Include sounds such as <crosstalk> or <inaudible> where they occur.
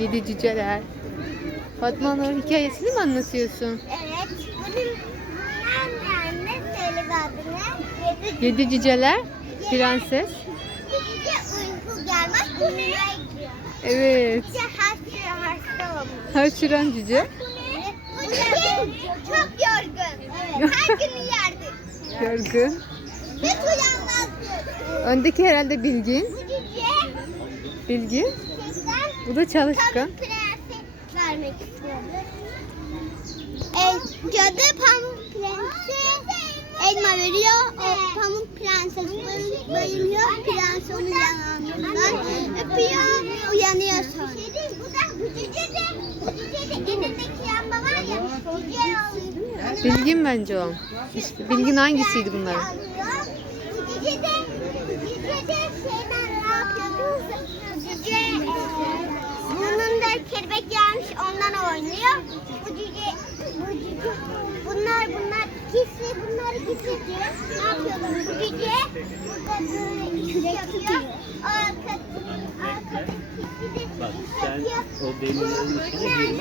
Yedi cüceler. Fatma Nur hikayesini mi anlatıyorsun? Evet. Bunun anne söyle adını. Yedi Yedi cüceler, prenses. Gece uyku gelmez uyumaya gidiyor. Evet. Gece hasta hasta olmuş. Haşıran cüce. Bu cüce çok yorgun. Evet. Her <laughs> gün yerdi. Yorgun. Hiç uyanmazdı. Öndeki herhalde Bilgin. Bu cüce Bilgin. Bu da çalışkan. Prensi vermek istiyordu. E, cadı Pamuk Prensi elma veriyor. O Pamuk Prenses bayıl- bayılıyor. Prens onu yanağından öpüyor. Uyanıyor sonra. Alıyor. Bilgin bence o. İşte Bilgin hangisiydi bunlar? Bu cüce de bu cüce de şeyden ne yapıyordu? Bu cüce e, burnunda kelebek gelmiş Bu cüce bu cüce bunlar bunlar ikisi bunlar ikisi. Ne yapıyorlar? Bu cüce burada böyle iş yapıyor. Arka, arkadaki de Bak iş sen yapıyor. o demirlerin içine girme.